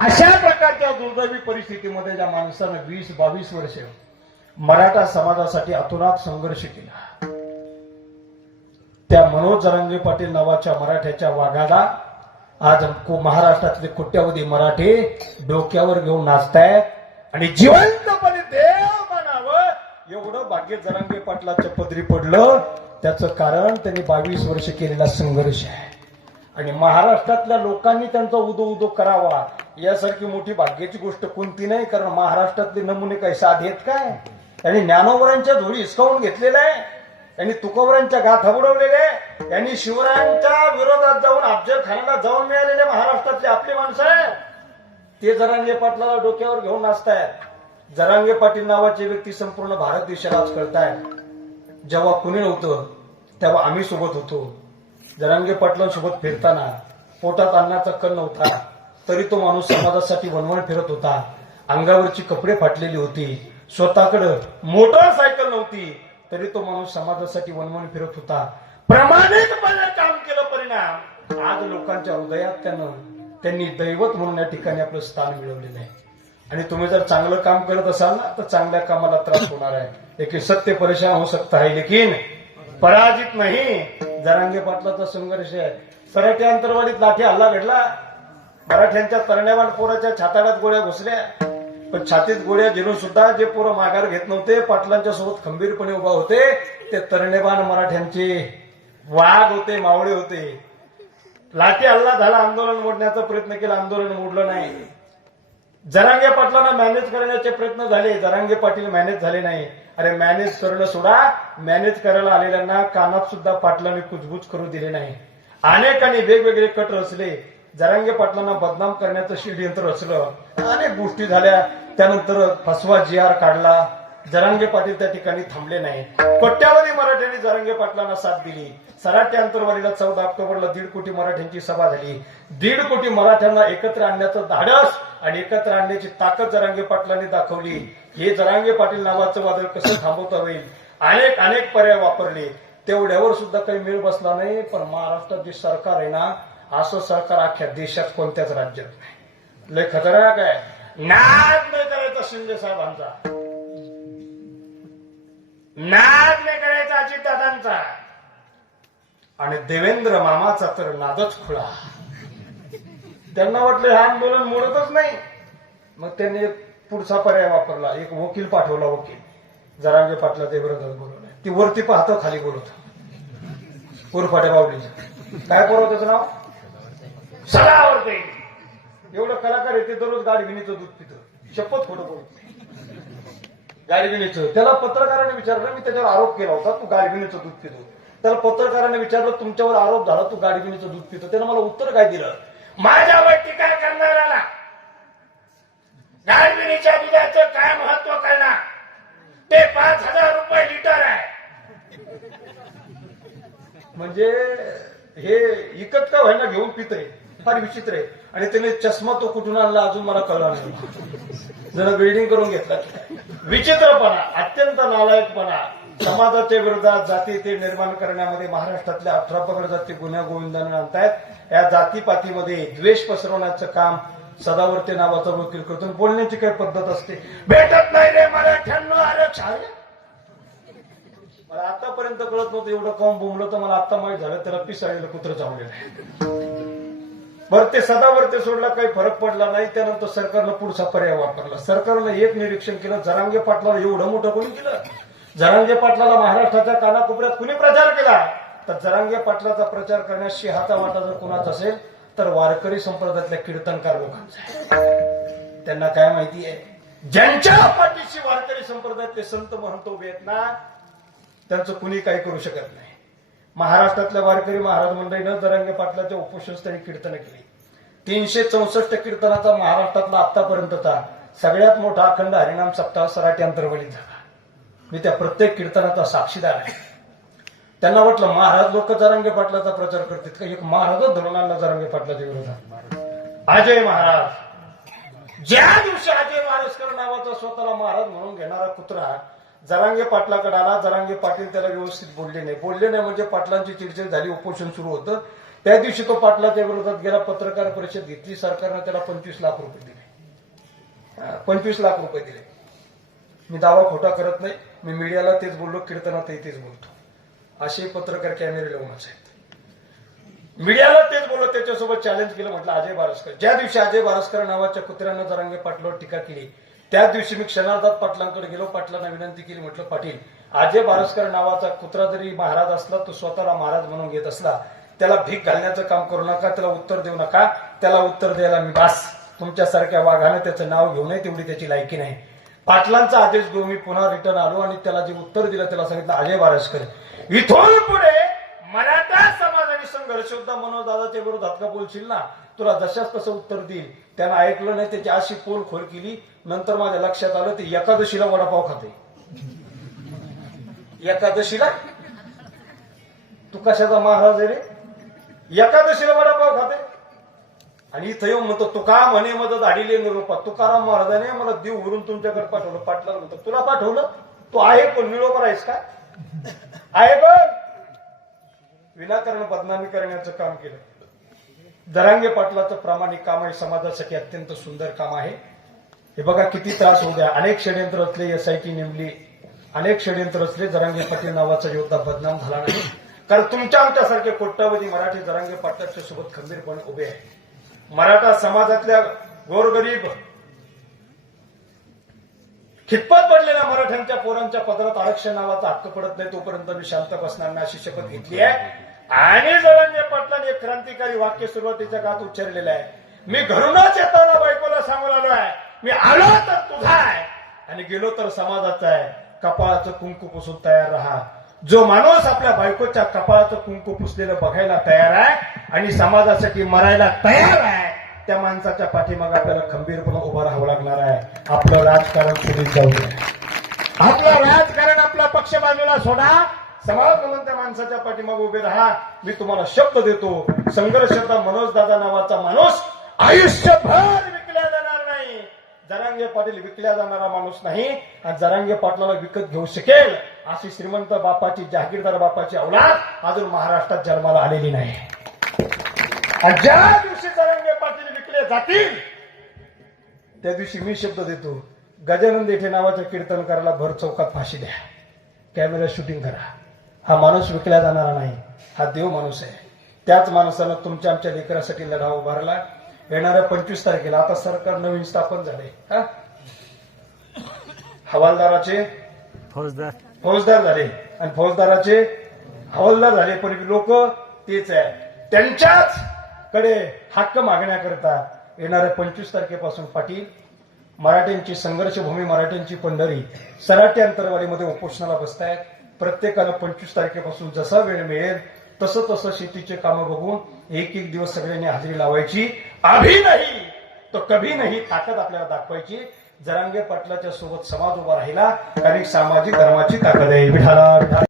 अशा प्रकारच्या दुर्दैवी परिस्थितीमध्ये ज्या माणसानं वीस बावीस वर्ष मराठा समाजासाठी अतुनात संघर्ष केला त्या मनोज जरांगे पाटील नावाच्या मराठ्याच्या वाघाला आज महाराष्ट्रातले कोट्यावधी मराठे डोक्यावर घेऊन नाचतायत आणि जिवंतपणे देव म्हणावं एवढं भाग्य जरांगे पाटलाच्या पदरी पडलं. त्याचं कारण त्यांनी बावीस वर्ष केलेला संघर्ष आहे. आणि महाराष्ट्रातल्या लोकांनी त्यांचा उदो उदो करावा. यासारखी मोठी भाग्याची गोष्ट कोणती नाही कारण महाराष्ट्रातले नमुने काही साधे आहेत काय? त्यांनी ज्ञानोबरांच्या धुळी हिसकावून घेतलेला आहे. त्यांनी तुकोबरांच्या गाथा बुडवलेल्या आहे. त्यांनी शिवरायांच्या विरोधात जाऊन अफजल खानाला जाऊन मिळालेले महाराष्ट्रातले आपले माणसं आहे ते जरांगे पाटलाला डोक्यावर घेऊन नाचतायत. जरांगे पाटील नावाची व्यक्ती संपूर्ण भारत देशाला आज कळतायत. जेव्हा कुणी नव्हतं तेव्हा आम्ही सोबत होतो. जरांगे पाटलांसोबत फिरताना पोटात अन्नाचा कण नव्हता. तरी तो माणूस समाजासाठी वनवण फिरत होता. अंगावरची कपडे फाटलेली होती. स्वतःकडं मोटरसायकल नव्हती. तरी तो माणूस समाजासाठी वनवण फिरत होता. प्रामाणिकपणे काम केलं परिणाम. आज लोकांच्या हृदयात त्यानं त्यांनी दैवत म्हणून या ठिकाणी आपलं स्थान मिळवलेलं आहे. आणि तुम्ही जर चांगलं काम करत असाल ना तर चांगल्या कामाला त्रास होणार आहे. एक सत्य परेशान होऊ सकता है लेकिन. पराजित नाही. जरांगे पाटलाचा संघर्ष आहे. सराठी अंतरवाडीत लाठी हल्ला घडला. मराठ्यांच्या तरण्यावान पोराच्या छाताड्यात गोळ्या घुसल्या. पण छातीत गोळ्या घेऊन सुद्धा जे पोरं माघार घेत नव्हते पाटलांच्या सोबत खंबीरपणे उभा होते ते तरणेबान मराठ्यांचे वाघ होते मावळे होते. लाठी हल्ला झाला आंदोलन मोडण्याचा प्रयत्न केला आंदोलन मोडलं नाही. जरांगे पाटलांना मॅनेज करण्याचे प्रयत्न झाले जरांगे पाटील मॅनेज झाले नाही. अरे मॅनेज करणं सोडा मॅनेज करायला आलेल्यांना कानात सुद्धा पाटलांनी कुजबूज करू दिले नाही. अनेकांनी वेगवेगळे कट रचले. जरांगे पाटलांना बदनाम करण्याचं षडयंत्र रचलं. अनेक गोष्टी झाल्या. त्यानंतर फसवा जी आर काढला. जरांगे पाटील त्या ठिकाणी थांबले नाही कोट्यावधी मराठ्यांनी जरांगे पाटलांना साथ दिली. सराटे अंतरवालीला चौदा ऑक्टोबरला दीड कोटी मराठ्यांची सभा झाली. दीड कोटी मराठ्यांना एकत्र आणण्याचं धाडस आणि एकत्र आणण्याची ताकद जरांगे पाटलांनी दाखवली. हे जरांगे पाटील नावाचं वादळ कसं थांबवता होईल? अनेक अनेक पर्याय वापरले. तेवढ्यावर सुद्धा काही मेळ बसला नाही पण महाराष्ट्रात जे सरकार आहे ना असं सरकार अख्ख्या देशात कोणत्याच राज्यात नाही. लय खतरनाक आहे. नाद नाही करायचा शिंदे साहेबांचा. नाद नाही करायचा अजितदादांचा. आणि देवेंद्र मामाचा तर नादच खुळा. त्यांना वाटलं हे आंदोलन मोडतच नाही. मग त्यांनी पुढचा पर्याय वापरला. एक वकील पाठवला वकील. जरांगे पाटला विरोधात बोलवलं ती वरती पाहतो खाली बोलत. उरफाट्या बावलीचं काय बरोबर त्याचं नाव? सदावरते एवढं कलाकार येते ते दररोज गाडगिणीचं दूध पित. शपथ खोटं बोलत गाडगिणीचं त्याला पत्रकाराने विचारलं मी त्याच्यावर आरोप केला होता तू गाडगिणीचं दूध पितो. त्याला पत्रकाराने विचारलं तुमच्यावर आरोप झाला तू गाडगिणीचं दूध पितो. त्यानं मला उत्तर काय दिलं? माझ्यावर टीका करणाऱ्याला गाडगिणीच्या दुधाचं काय महत्त्व करणार? ते पाच हजार रुपये लिटर आहे. म्हणजे हे इकत का व्हायला घेऊन पितय? फार विचित्र आहे. आणि त्याने चष्मा तो कुठून आणला अजून मला कळला नाही. जरा बिल्डिंग करून घेतला. विचित्रपणा अत्यंत नालायकपणा. समाजाच्या विरोधात जाती ते निर्माण करण्यामध्ये महाराष्ट्रातल्या अठरा पगड जाती गुन्ह्या गोविंदाने आणतायत. या जातीपातीमध्ये द्वेष पसरवण्याचं काम सदावर्ते नावाचा वकील करतो बोलण्याची काही पद्धत असते. भेटत नाही रे मराठ्यांना आरक्षण! मला आतापर्यंत कळत नव्हतं एवढं कॉम बोंबलं तर मला आता माहीत झालं त्याला पिसाळीला कुत्र चावलेलं आहे. बरं ते सदावर ते सोडला काही फरक पडला नाही. त्यानंतर सरकारनं पुढचा पर्याय वापरला. सरकारनं एक निरीक्षण केलं जरांगे पाटलाला एवढं मोठं कोणी केलं जरांगे पाटलाला महाराष्ट्राच्या कानाकोपऱ्यात कुणी प्रचार केला? तर जरांगे पाटलाचा प्रचार करण्यास सिंहाचा वाटा जर कुणाचा असेल तर वारकरी संप्रदायातल्या कीर्तनकार लोकांचा आहे. त्यांना काय माहिती आहे? ज्यांच्या पाठीशी वारकरी संप्रदायातले संत महंत उभे आहेत ना त्यांचं कुणी काही करू शकत नाही. महाराष्ट्रातल्या वारकरी महाराज मंडळीनं जरांगे पाटलाच्या उपोषणस्थळी कीर्तन केली. तीनशे चौसष्ट कीर्तनाचा महाराष्ट्रातला आतापर्यंतचा सगळ्यात मोठा अखंड हरिनाम सप्ताह सराठी अंतर्वलीत झाला. मी त्या प्रत्येक कीर्तनाचा साक्षीदार आहे. त्यांना वाटलं महाराज लोक जरांगे पाटलाचा प्रचार करतात. का एक महाराजच धरून आणला जरांगे पाटलाच्या विरोधात. अजय महाराज. ज्या दिवशी अजय महाराजकर नावाचा स्वतःला महाराज म्हणून घेणारा कुत्रा जरांगे पाटलाकडे आला. जरांगे पाटील त्याला व्यवस्थित बोलले नाही. बोलले नाही म्हणजे पाटलांची चिडचिड झाली उपोषण सुरू होतं. त्या दिवशी तो पाटलाच्या विरोधात गेला पत्रकार परिषद घेतली. सरकारनं त्याला पंचवीस लाख रुपये दिले. पंचवीस लाख रुपये दिले. मी दावा खोटा करत नाही. मी मीडियाला तेच बोललो कीर्तनातही तेच बोलतो. असे पत्रकार कॅमेरे लावूनच आहेत. मीडियाला तेच बोललो त्याच्यासोबत चॅलेंज केलं म्हटलं अजय बारसकर. ज्या दिवशी अजय बारसकर नावाच्या कुत्र्यानं जरांगे पाटलावर टीका केली त्याच दिवशी मी क्षणार्धात पाटलांकडे गेलो. पाटलांना विनंती केली म्हटलं पाटील अजय बारसकर नावाचा कुत्रा जरी महाराज असला तो स्वतःला महाराज म्हणून घेत असला त्याला भीक घालण्याचं काम करू नका त्याला उत्तर देऊ नका त्याला उत्तर द्यायला मी बास. तुमच्यासारख्या वाघानं त्याचं नाव घेऊ नये तेवढी त्याची लायकी नाही. पाटलांचा आदेश घेऊन मी पुन्हा रिटर्न आलो आणि त्याला जे उत्तर दिलं त्याला सांगितलं अजय बारसकर इथून पुढे मराठा समाज आणि संघर्ष होता मनोजदादाच्या विरोधात का बोलशील ना? तुला जशाच तसं उत्तर देईल त्यानं ऐकलं नाही त्याची अशी पोल केली. नंतर माझ्या लक्षात आलं ते एकादशीला वडापाव खाते. एकादशीला? तू कशाचा महाराज आहे रे? एकादशीला वडापाव खाते? आणि इथं येऊन म्हणतो तुका म्हणे मदत आडीले निरोपा. तुकाराम महाराजाने मला देव उरून तुमच्याकडे पाठवलं पाटला म्हणतो तुला पाठवलं? तू आहे कोण निरोपर आहेस का? आहे कोण विनाकारण बदनामी करण्याचं काम केलं. दरांगे पाटलाचं प्रामाणिक काम हे समाजासाठी अत्यंत सुंदर काम आहे. हे बघा किती त्रास होऊ द्या. अनेक षडयंत्र असले एसआयटी नेमली. अनेक षडयंत्र असले जरांगे पाटील नावाचा योद्धा बदनाम झाला नाही. कारण तुमच्या आमच्यासारखे कोट्यावधी मराठी जरांगे पाटलाच्या सोबत खंबीरपणे उभे आहे मराठा समाजातल्या गोरगरीब खितपत पडलेल्या मराठ्यांच्या पोरांच्या पदरात आरक्षण नावाचा हक्क पडत नाही तोपर्यंत मी शांत बसणार नाही अशी शपथ घेतली आहे. आणि जरांगे पाटलाने एक क्रांतिकारी वाक्य सुरुवातीच्या काळात उच्चारलेलं आहे. मी घरूनच येताना बायकोला सांगून आलो आहे. मी आलो तर तुझा आहे. आणि गेलो तर समाजाचा आहे. कपाळाचं कुंकू पुसून तयार राहा. जो माणूस आपल्या बायकोच्या कपाळाचं कुंकू पुसलेलं बघायला तयार आहे आणि समाजासाठी मरायला तयार आहे त्या माणसाच्या पाठीमागे आपल्याला खंबीरपणे उभं राहावं लागणार आहे. आपलं राजकारण पुढे जाऊ आपलं राजकारण आपला पक्ष बाजूला सोडा. समाज त्या माणसाच्या पाठीमागे उभे राहा. मी तुम्हाला शब्द देतो. संघर्षाचा मनोज दादा नावाचा माणूस आयुष्यभर विकल्या जाणार नाही. जरांगे पाटील विकल्या जाणारा माणूस नाही आणि जरांगे पाटलाला विकत घेऊ शकेल अशी श्रीमंत बापाची जहागीरदार बापाची औलाद अजून महाराष्ट्रात जन्माला आलेली नाही. आणि ज्या दिवशी जरांगे पाटील विकले जातील त्या दिवशी मी शब्द देतो गजानन देठे नावाच्या कीर्तनकाराला भर चौकात फाशी द्या. कॅमेरा शूटिंग करा. हा माणूस विकला जाणारा नाही. हा देव माणूस आहे. त्याच माणसानं तुमच्या आमच्या लेकरासाठी लढा उभारला. येणाऱ्या पंचवीस तारखेला आता सरकार नवीन स्थापन झाले हा? हवालदाराचे फौजदार. फौजदार झाले. आणि फौजदाराचे हवालदार झाले. पण लोक तेच आहे. त्यांच्याच कडे हक्क मागण्याकरता येणाऱ्या पंचवीस तारखेपासून पाटील मराठ्यांची संघर्षभूमी मराठ्यांची पंढरी सराटी अंतरवालीमध्ये उपोषणाला बसतायत. प्रत्येकाला पंचवीस तारखेपासून जसा वेळ मिळेल तसं तसं शेतीचे कामं बघून एक एक दिवस सगळ्यांनी हजेरी लावायची. अभी नाही तर कभी नाही ताकद आपल्याला दाखवायची. जरांगे पाटलाच्या सोबत समाज उभा राहिला कारण सामाजिक धर्माची ताकद आहे. विठाला